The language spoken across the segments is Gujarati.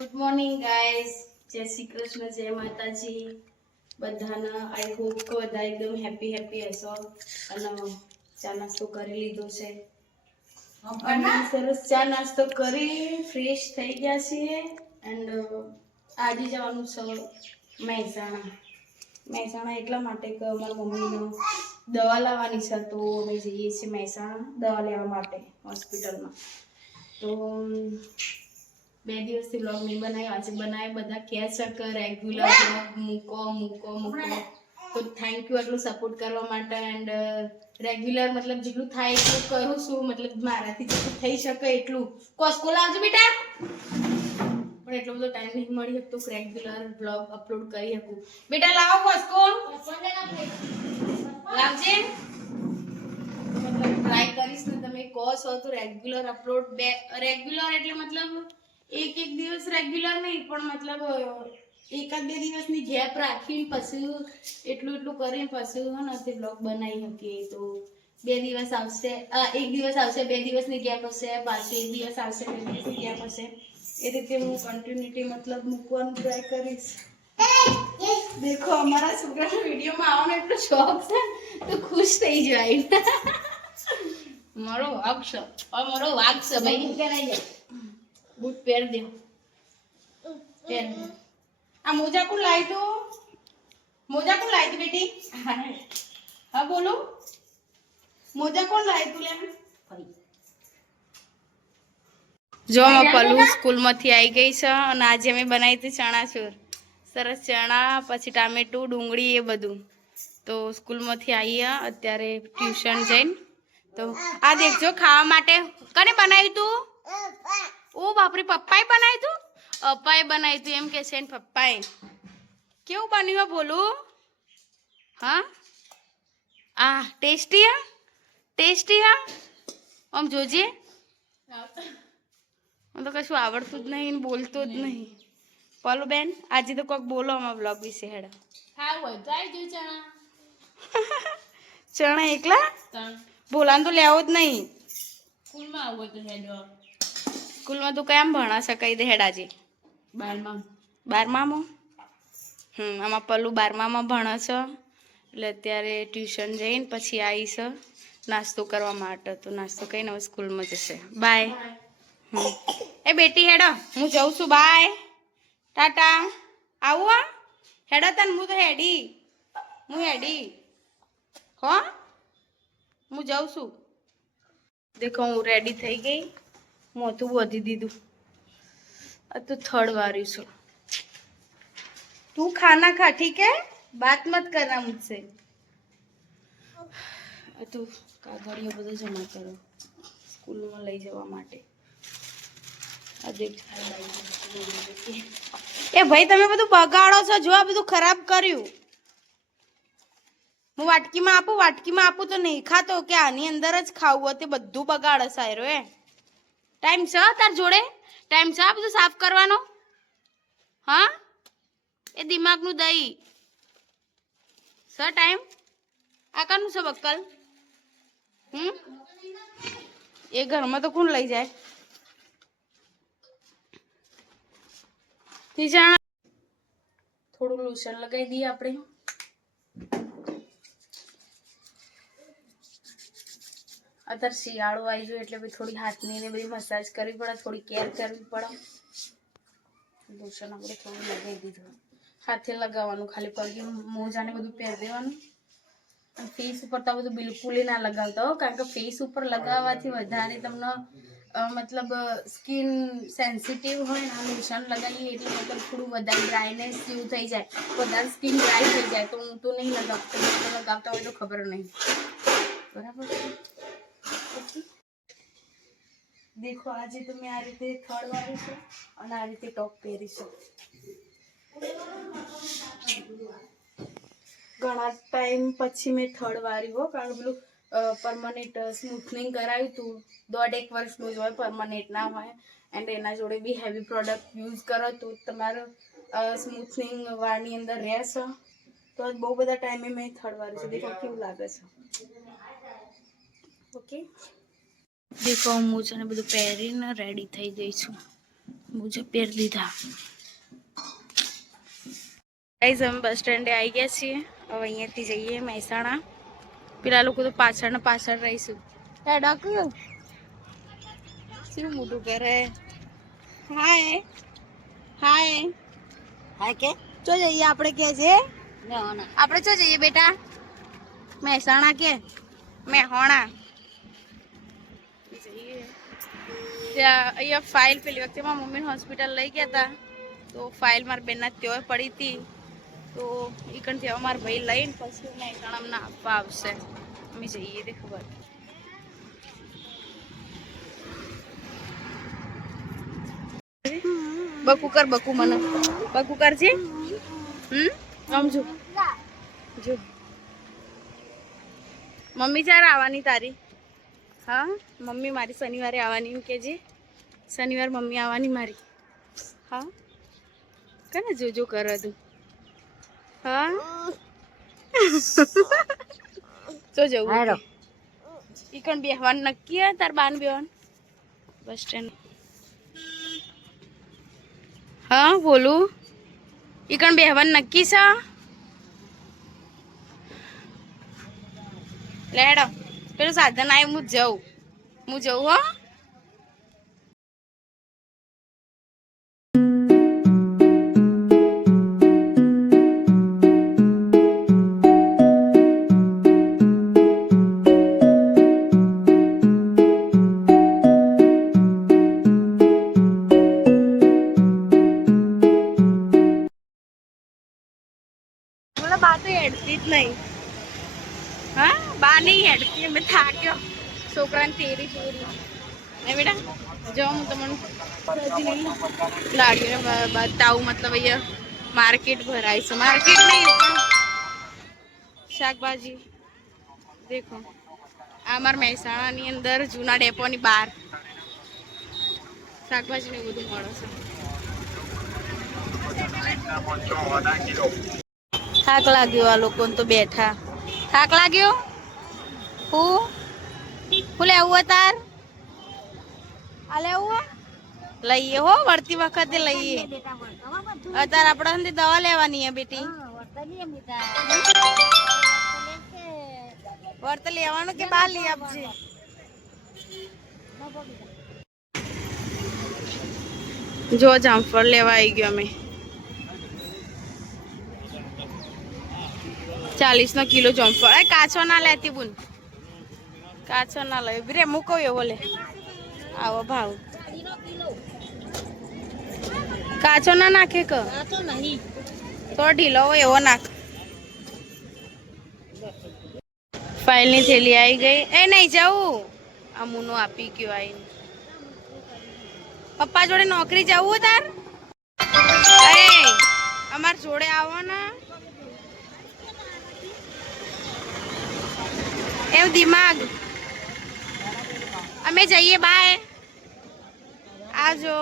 ગુડ મોર્નિંગ ગાઈઝ જય શ્રી કૃષ્ણ, જય માતાજી. બધાના આઈ હોપ કે બધા એકદમ હેપી હેપી હશો. અને ચા નાસ્તો કરી લીધો છે. અને સરસ ચા નાસ્તો કરી ફ્રેશ થઈ ગયા છીએ. એન્ડ આજે જવાનું છે મહેસાણા. મહેસાણા એટલા માટે કે અમારા મમ્મીનો દવા લાવવાની છે, તો અમે જઈએ છીએ મહેસાણા દવા લેવા માટે, હોસ્પિટલમાં. તો બે દિવસથી વ્લોગ નહીં બનાવ્યો આજે બનાવ્યો બધા કહે છે કે રેગ્યુલર વ્લોગ મૂકો મૂકો મૂકો. તો થેન્ક યુ એટલું સપોર્ટ કરવા માટે એન્ડ રેગ્યુલર મતલબ જેટલું થાય એટલું કહું છું. મતલબ મારાથી જેટલું થઈ શકે એટલું. કોસ્કો લાવજો બેટા. પણ એટલો બધો ટાઈમ નહીં મળી શકતો રેગ્યુલર બ્લોગ અપલોડ કરી શકું. બેટા લાવો કોસ્કો લાવજે. મતલબ ટ્રાય કરીશ ને તમે કહો છો તો રેગ્યુલર અપલોડ બે રેગ્યુલર એટલે મતલબ એક એક દિવસ રેગ્યુલર નહીં પણ મતલબ એકાદ બે દિવસની ગેપ રાખીને પછી એટલું એટલું કરીને પછી નથી બ્લોગ બનાવી શકીએ તો બે દિવસ આવશે એક દિવસ આવશે બે દિવસની ગેપ હશે પાછું એક દિવસ આવશે બે દિવસની ગેપ હશે. એ રીતે હું કન્ટિન્યુટી મતલબ મૂકવાનું ટ્રાય કરીશ. દેખો અમારા છોકરાના વિડીયોમાં આવવાનો એટલો શોખ છે તો ખુશ થઈ જાય મારો વાગ છે મારો વાગ છે ભાઈ બૂટ પહેર દે પહેર. આ મોજા કોણ લાવી તું? મોજા કોણ લાવી તું બેટી? હા, બોલો. મોજા કોણ લાવી તું લે જો, પલ્લુ સ્કૂલમાંથી આવી ગઈ છે અને આજે અમે બનાવી હતી ચણાચૂર. સરસ ચણા, પછી ટામેટું, ડુંગળી એ બધું. તો સ્કૂલમાંથી આવીએ અત્યારે ટ્યુશન જઈને. તો આ દેખજો ખાવા માટે કને બનાવ્યું તું? ઓ બાપરે પપ્પાએ બનાવ્યું તું? પપ્પાએ બનાવ્યું તું એમ કે છે ને પપ્પાએ. કેવું બન્યું બોલું? હા? આ ટેસ્ટી હા ટેસ્ટી હા આમ જોજે. હું તો કશું આવડતું જ નહીં બોલતો જ નહીં. બોલો બેન આજે તો કોક બોલો અમારા બ્લોગ વિશે હેડા. ચણા. એકલા? બોલાન તો લેવો જ નહીં. સ્કૂલમાં તું કયામ ભણા છે કઈ દે હેડાજી? બારમામાં. હમ આમાં પલ્લું બારમામાં ભણે છે. એટલે અત્યારે ટ્યુશન જઈને પછી આવી છે. નાસ્તો કરવા માટે તો નાસ્તો કરીને હવે સ્કૂલમાં જશે. બાય. હમ. એ બેટી હેડો હું જઉં છું. બાય. ટાટા. આવું આ હેડો તને હું તો હેડી. હું હેડી. હો. હું જાઉં છું. દેખો હું રેડી થઈ ગઈ. મોથું વધી દીધું. આ તો થર્ડ વાર્યું છું. તું ખાના ખા ઠીક હે? બાત મત કરના મુજસે. તું કાગળિયો બધો જમા કરો સ્કૂલમાં લઈ જવા માટે. એ ભાઈ તમે બધું બગાડો છો જો આ બધું ખરાબ કર્યું. હું વાટકીમાં આપું વાટકીમાં આપું તો નહીં ખાતો કે આની અંદર જ ખાવું હોય તે બધું બગાડે સાયરો એ ટાઈમ છે તાર જોડે? ટાઈમ છે આ બધું સાફ કરવાનો? હા? એ દિમાગનું દહીં. સર ટાઈમ આકાનું છે બક્કલ? હમ? એ ઘરમાં તો કોણ લઈ જાય? તીજા થોડું લોશન લગાવી દઈએ આપણે. અત્યારે શિયાળો આવી ગયો એટલે બી થોડી હાથની ને બધી મસાજ કરવી પડે, થોડી કેર કરવી પડે. લોશન આપણે થોડું લગાવી દીધું. હાથે લગાવવાનું, ખાલી પગે મોજાને બધું પહેરી દેવાનું. ફેસ ઉપર તો બધું બિલકુલ ના લગાવતા હો, કારણ કે ફેસ ઉપર લગાવવાથી વધારે તમને મતલબ સ્કિન સેન્સિટિવ હોય ને લોશન લગાવીએ એટલે મતલબ થોડું વધારે ડ્રાયનેસ જેવું થઈ જાય. વધારે સ્કિન ડ્રાય થઈ જાય, તો હું તો નહીં લગાવતો લગાવતા હોય તો ખબર નહીં. બરાબર? દેખો, આજે તો મેં આ રીતે થર્ડ વાળું છે અને આ રીતે ટોપ પહેરી છે. ઘણા ટાઈમ પછી મેં થર્ડ વારી હો, કારણ પેલું પરમનન્ટ સ્મૂથનિંગ કરાવ્યું હતું દોઢ એક વર્ષનું જ હોય પરમનન્ટ ના હોય. એન્ડ એના જોડે બી હેવી પ્રોડક્ટ યુઝ કરો તો તમારું સ્મૂથનિંગ વાળની અંદર રહેશે. તો બહુ બધા ટાઈમે મેં થર્ડ વારી છે. દેખો, કેવું લાગે છે? ઓકે. દેખો હું મોજાને બધું પહેરીને રેડી થઈ ગઈ છું. મોજા પહેર દીધા ગાઈઝ અમે બસ સ્ટેન્ડે આવી ગયા છીએ. હવે અહીંયાથી જઈએ મહેસાણા. પેલા લોકો તો પાછળ ને પાછળ રહીશું. હેડક શું મોટું કરે હાય હાય હા કે? ચો જઈએ આપણે કે છે? આપણે ચો જઈએ બેટા? મહેસાણા કે? મહેસાણા. જઈએ ત્યાં અહીંયા ફાઇલ પેલી વખતે મારા મમ્મીને હોસ્પિટલ લઈ ગયા હતા તો ફાઇલ મારા બેનના ત્યોય પડી હતી તો એ કણ ત્યાં મારા ભાઈ લઈને પછી મહેસાણા અમને આપવા આવશે અમે જઈએ તે ખબર બકુ કર બકુ મને બકુ કરજે હમ જો મમ્મી ચાર આવવાની તારી હા મમ્મી મારી શનિવારે આવવાની એમ કેજે શનિવાર મમ્મી આવવાની મારી. હા કને જોજો કરો તું? હા? તો જવું. ઈ કણ બેહવાનું નક્કી હે તાર બાન બેહવાન? Bus stand. હા બોલું. ઈ કણ બેહવાનું નક્કી છે? લેડો. પેલું સાધન આવ્યું હું જઉં હું જઉં હો મને બા તો હેડતી જ નહીં હા બા નહીં હેડતી અમે થાક્યો બતાવું મતલબ અહીંયા માર્કેટ ભરાય છે. શાકભાજી. દેખો, આ અમારા મહેસાણાની અંદર જૂના ડેપોની બહાર શાકભાજી ને બધું મળે છે. થાક લાગ્યો આ લોકોને તો બેઠા. થાક લાગ્યો? હું? હું લેવું તાર આ લેવું હે? લઈએ હો વળતી વખતે લઈએ અત્યારે આપણે હંધી દવા લેવાની હે બેટી વર્ત લેવાનું કે બહાર લઈ આપજે જો જામફળ લેવા આવી ગયો અમે ચાલીસ નો કિલો જમફળ એ કાચો ના લેતી બુન કાચો ના લે રે મૂકો એવો લે આવો ભાવ. કાચો ના નાખે ક? તો ઢીલો હોય એવો નાખ. ફાઇલની થેલી આવી ગઈ. એ નહીં જવું. અમુનો આપી ગયો આઈને. પપ્પા જોડે નોકરી જવું તાર? અમાર જોડે આવો ને એવું દિમાગ. અમે જઈએ, બાય. આવજો.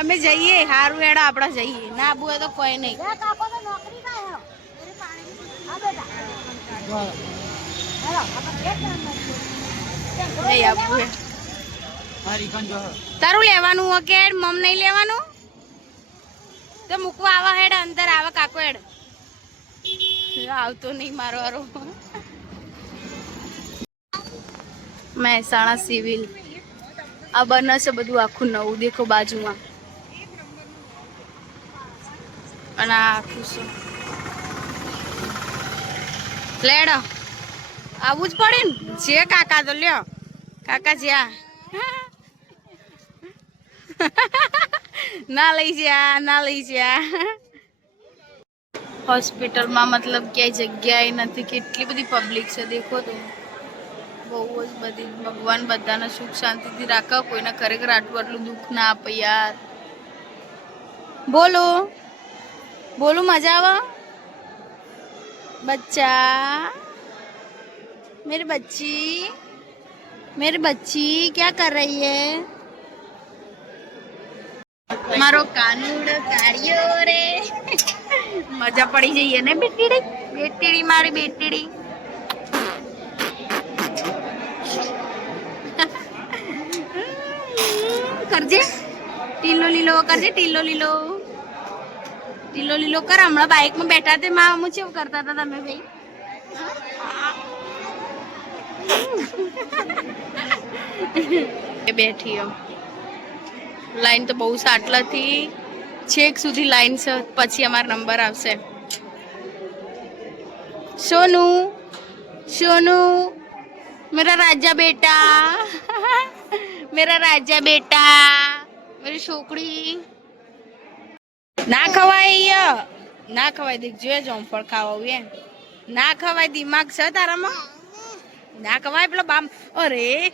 અમે જઈએ, હારું હેડા, આપણા જઈએ. ના આબુ તો કોઈ નહીં. તારું લેવાનું કે મમ નહીં લેવાનું? તો મૂકવા આવા હેડ, અંદર આવા કાકો હેડ. આવતો નહીં મારો વારો. મહેસાણા સિવિલ. આ બને છે બધું આખું નવું. દેખો બાજુમાં. અને આખું છે. લેડ. આવું જ પડે ને? જે કાકા તો લ્યો. કાકા જ્યાં. ના લઈ જ્યા, ના લઈ જા હોસ્પિટલમાં મતલબ ક્યાંય જગ્યાએ નથી કેટલી બધી પબ્લિક છે દેખો તો બહુ જ બધી ભગવાન બધાને સુખ શાંતિથી રાખે કોઈને ખરેખર આટલું આટલું દુઃખ ના આપે યાર બોલો બોલો મજા આવે બચ્ચા मेरी बच्ची मेरी बच्ची क्या कर रही है મારો કાનુડ કાઢ્યો રે મજા પડી જઈએ ને બેટીડી? બેટીડી, મારી બેટીડી. કરજે. ટીલો લીલો કરજે, ટીલો લીલો. ટીલો લીલો કર, હમણાં બાઇકમાં બેઠા તે માં હું ચેવ કરતા હતા તમે ભાઈ? બેઠી લાઈન તો બહુ સાટલાથી છેક સુધી લાઈન છે પછી અમારો નંબર આવશે. સોનુ સોનુ, મેરા રાજા બેટા. મેરા રાજા બેટા. મારી છોકરી. ના ખવાય ના ખવાય દીક જોઈએ જમફળ ખાવા ના ખવાય દિમાગ છે તારામાં? ના કમાય પેલો બામ અરે,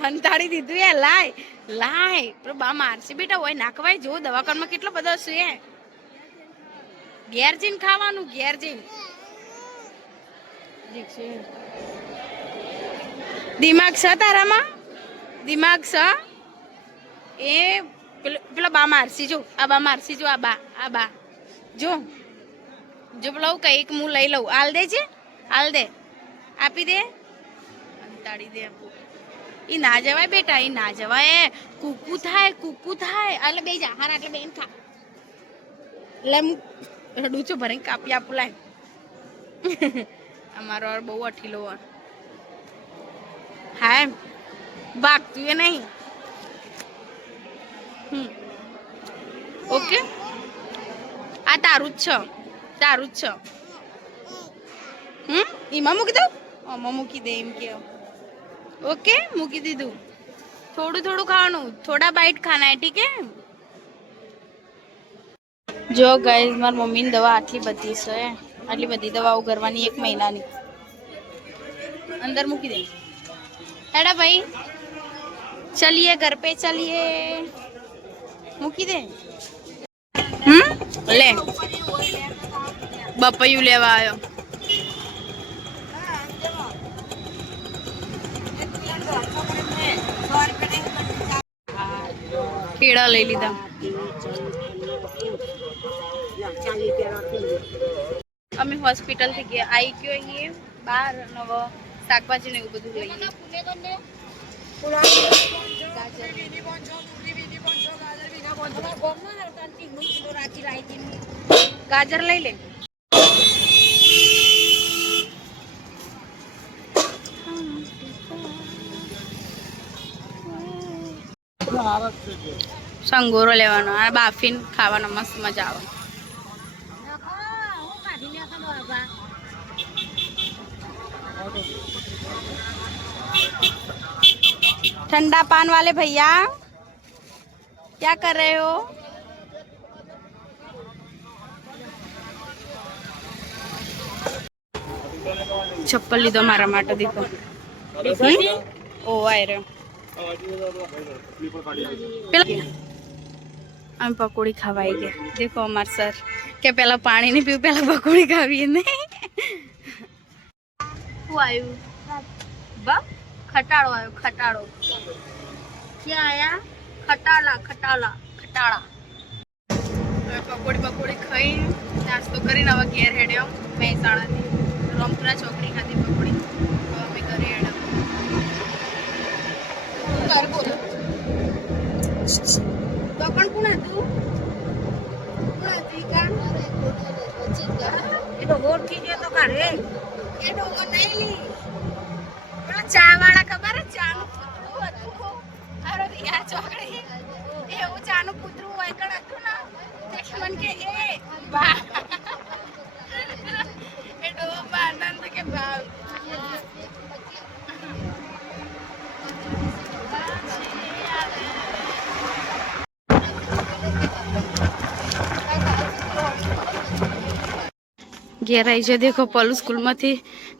હંતાડી દીધું એ લાય લાય. પેલો બા મારશે બેટા હોય, ના ખવાય જો દવાખાનામાં કેટલો બધો છે ઘેર જઈને ખાવાનું ઘેર જઈને દિમાગ છે તારામાં? દિમાગ છે એ, પેલો પેલો બા મારસી જો. આ બા મારસી જો, આ બા આ બા. જો. જો, પેલો કંઈક હું લઈ લઉં. આલ દે આલ દે. આપી દે. અંતાડી દે ઈ ના જવાય બેટા, ઈ ના જવાય. કુકુ થાય કુકુ થાય. એટલે બે જા, હારા એટલે બેન ખા. એટલે હું રડું છું, ભરીને કાપી આપું, લાય. અમારો વાળ બહુ અઠીલો હોય હા, એમ. ભાગતું એ નહીં. હમ. ઓકે? આ તારું જ છે. તારું જ છે. હમ? એમાં મૂકી દઉં? ओके मुकी दी दू थोड़ू थोड़ू खाणु थोड़ा बाइट खाना है ठीक है जो गाइस मार मम्मी दवा आटली बदी सो है आटली बदी दवा उगरवानी एक महीना नी अंदर मुकी दे हेडा भाई चलिए घर पे चलिए मुकी दे हम ले बापा यू लेवा आयो કેળા લઈ લીધા અમે હોસ્પિટલથી ગયા. આવી ગયો અહીં બહાર નવ, શાકભાજી ને એવું બધું લઈએ ગાજર લઈ લે. સંગોરો લેવાનો અને બાફીન ખાવાનો મસ્ત મજા આવે ठंडा पान वाले भैया क्या कर रहे हो ચપ્પલ લીધો મારા માટે દીધો ઓ આય રહ્યો પેલા અમે પકોડી ખાવાઈ ગયા. દેખો અમાર સર, કે પેલા પાણી નહીં પીવું, પેલા પકોડી ખાવીએ નહીં. શું આવ્યું બા, ખટાળો આવ્યો ખટાળો. ક્યાં આયા? ખટાલા ખટાલા, ખટાળા. પકોડી પકોડી ખાઈ, નાસ્તો કરીને હવે ઘેર હેડ્યો મહેસાણાથી. રોમપુરા ચોકડી ખાધી પકોડી હવે અમે ઘરે હેડ્યો તો પણ કોણ હતું? કોણ હતું ઈ કામ એ તો ગયો તો ઘરે એ ડોગો નહીં લી ચા વાળા ખબર ચા નું કૂતરું હતું અરે રિયા ચોકડી એવું ચા નું હોય કણ હતું ને તે કે એ બા ઘેર આવી જાય. દેખો, પલુ સ્કૂલમાંથી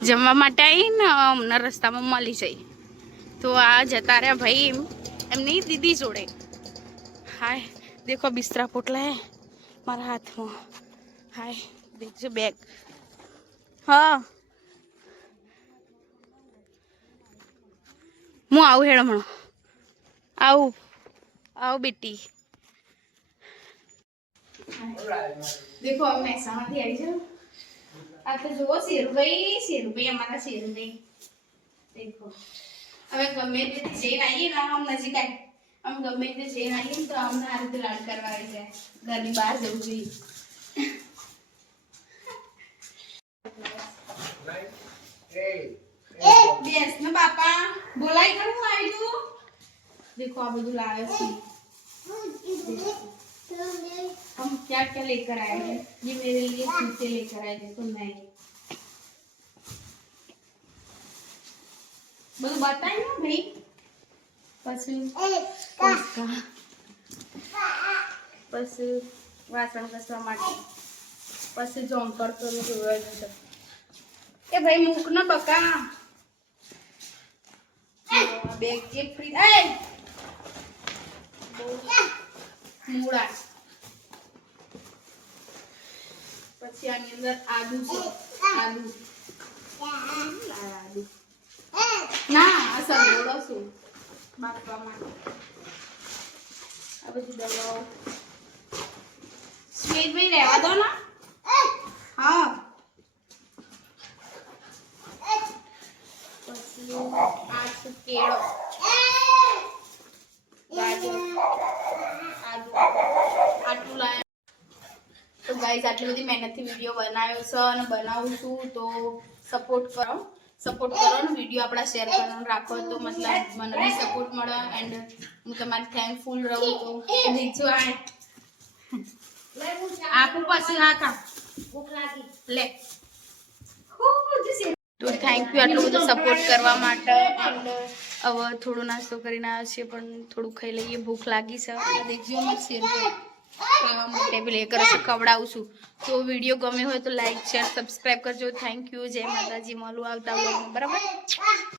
જમવા માટે આવીને અમને રસ્તામાં મળી જઈ તો આ જતા રહ્યા ભાઈ એમની દીદી જોડે. હાય, દેખો, બિસ્તરા પોટલા મારા હાથમાં. હાય, દેખજો બેગ હા. હું આવું હેડ હમણાં. આવું આવું બેટી. દેખો અમે મહેસાણાથી આવી જાઓ. આ તો જુઓ શેરુભાઈ શેરુભાઈ અમારા શેરુભાઈ દેખો. હવે ગમે તે જઈને આવીએ ને આમ નજીક આવી આમ ગમે તે જઈને આવીએ તો અમને આ રીતે લાડ કરવા આવી જાય. ઘરની બહાર જવું જોઈએ. બેસ ને બાપા. બોલાય કરું આવ્યું આવી તું દેખો આ બધું લાવે છે. हम क्या क्या लेकर आए हैं ये मेरे लिए जूते लेकर आए देखो नए બધું બતાય ને ભાઈ પછી ઉસકા. પછી વાસણ ઘસવા માટે પછી જોંકર તો જોવા જશે એ ભાઈ મૂક ન બકા બે એક ફ્રી એ મૂળા પછી આની અંદર આદુ છે. આદુ. આદુ ના, આ સંગોળો શું બાફવા માટે આ બધી દવાઓ. સ્વીટભાઈ રહેવા દો ને. હા. પછી આ છે કેળો. ગાજર. આટલું લાયા તો ગાઈઝ આટલી બધી મહેનતથી વીડિયો બનાવ્યો છે અને બનાવું છું તો સપોર્ટ કરો. સપોર્ટ કરો ને વીડિયો આપણા શેર કરવાનું રાખો. તો મતલબ મને બી સપોર્ટ મળે એન્ડ હું તમારી થેન્કફુલ રહું તો. નીચો આ આપું પાછું હા કા લે. તો થેન્ક યુ આટલો બધો સપોર્ટ કરવા માટે. એન્ડ હવે થોડો નાસ્તો કરીને આવ્યા છીએ, પણ થોડું ખાઈ લઈએ. ભૂખ લાગી છે. દેખજો મેં શેર ખાવા માટે પેલે કરે છે ખવડાવું છું. તો વીડિયો ગમ્યો હોય તો લાઈક શેર સબસ્ક્રાઈબ કરજો. થેન્ક યુ જય માતાજી. મળું આવતા બરાબર?